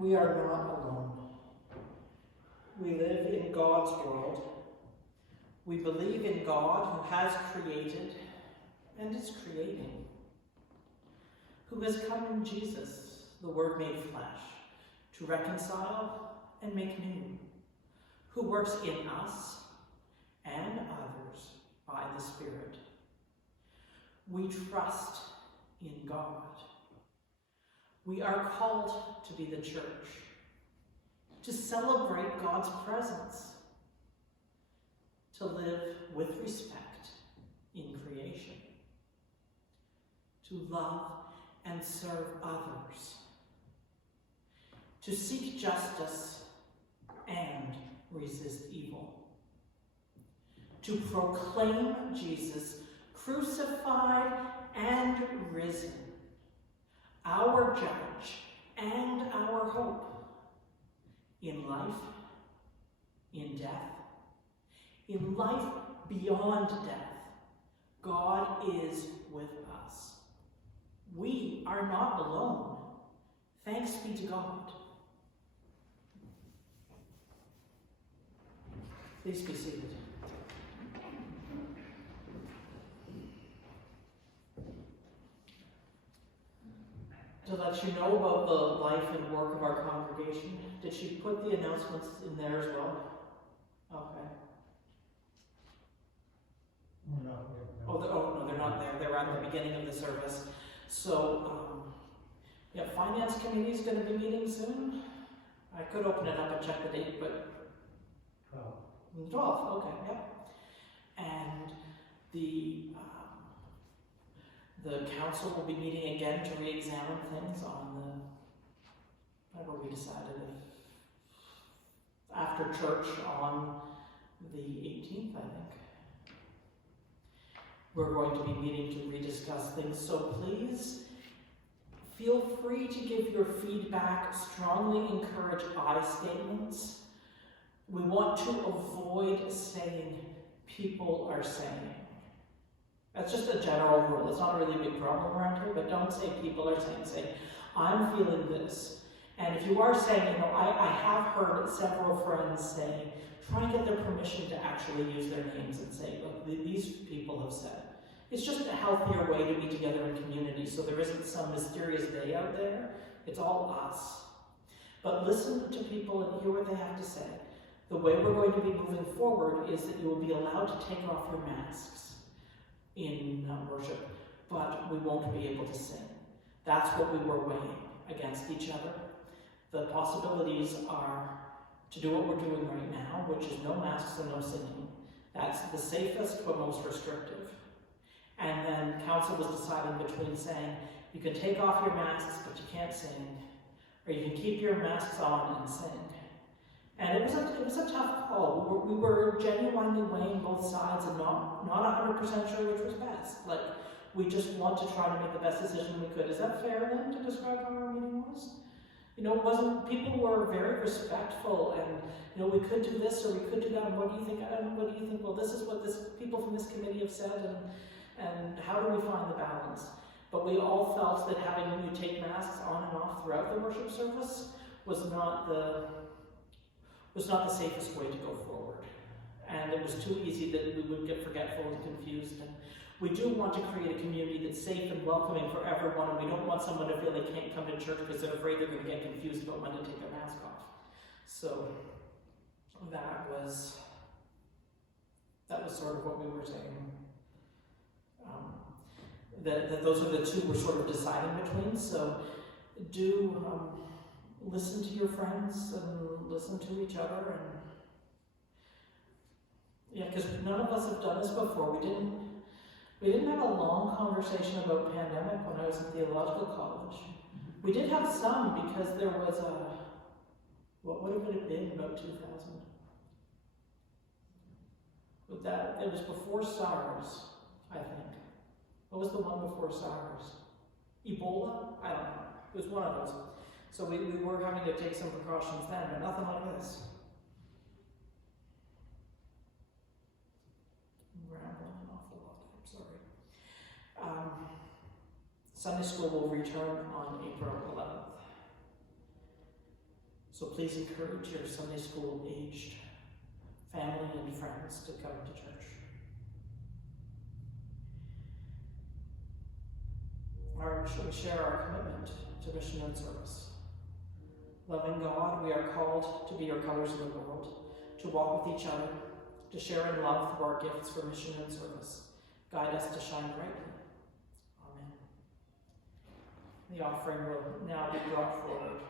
We are not alone. We live in God's world. We believe in God who has created and is creating, who has come in Jesus, the Word made flesh, to reconcile and make new, who works in us and others by the Spirit. We trust in God. We are called to be the church, to celebrate God's presence, to live with respect in creation, to love and serve others, to seek justice and resist evil, to proclaim Jesus crucified and risen, our judge and our hope, in life, in death, in life beyond death. God is with us. We are not alone. Thanks be to God. Please be seated. To let you know about the life and work of our congregation, did she put the announcements in there as well? Okay. No. No, they're not there. They're at the beginning of the service. So, yeah, Finance Committee is going to be meeting soon. I could open it up and check the date, but 12th, okay, yeah. And the council will be meeting again to re-examine things on whatever we decided, after church on the 18th, I think. We're going to be meeting to rediscuss things, so please feel free to give your feedback, strongly encourage I statements. We want to avoid saying, people are saying. That's just a general rule. It's not really a big problem around here, but don't say people are saying. Say, I'm feeling this. And if you are saying, I have heard several friends say, try and get their permission to actually use their names and say, look, these people have said. It's just a healthier way to be together in community, so there isn't some mysterious they out there. It's all us. But listen to people and hear what they have to say. The way we're going to be moving forward is that you will be allowed to take off your masks in worship, but we won't be able to sing. That's what we were weighing against each other. The possibilities are to do what we're doing right now, which is no masks and no singing. That's the safest but most restrictive. And then council was deciding between saying, you can take off your masks, but you can't sing, or you can keep your masks on and sing. And it was a tough call. We were genuinely weighing both sides and not 100% sure which was best. Like, we just want to try to make the best decision we could. Is that fair then to describe how our meeting was? People were very respectful, and we could do this or we could do that, and what do you think? What do you think? Well, this is what people from this committee have said, and how do we find the balance? But we all felt that having you take masks on and off throughout the worship service was not the safest way to go forward. And it was too easy that we would get forgetful and confused. And we do want to create a community that's safe and welcoming for everyone, and we don't want someone to feel they can't come to church because they're afraid they're going to get confused about when to take their mask off. So that was sort of what we were saying. That those are the two we're sort of deciding between. So do listen to your friends and listen to each other, and yeah, because none of us have done this before. We didn't have a long conversation about pandemic when I was in theological college. We did have some because there was what would have it been, about 2000? With that, it was before SARS, I think. What was the one before SARS? Ebola? I don't know. It was one of those. So we were having to take some precautions then, but nothing like this. I'm rambling an awful lot, I'm sorry. Sunday school will return on April 11th. So please encourage your Sunday school aged family and friends to come to church. We share our commitment to mission and service. Loving God, we are called to be your colors in the world, to walk with each other, to share in love through our gifts for mission and service. Guide us to shine brightly. Amen. The offering will now be brought forward.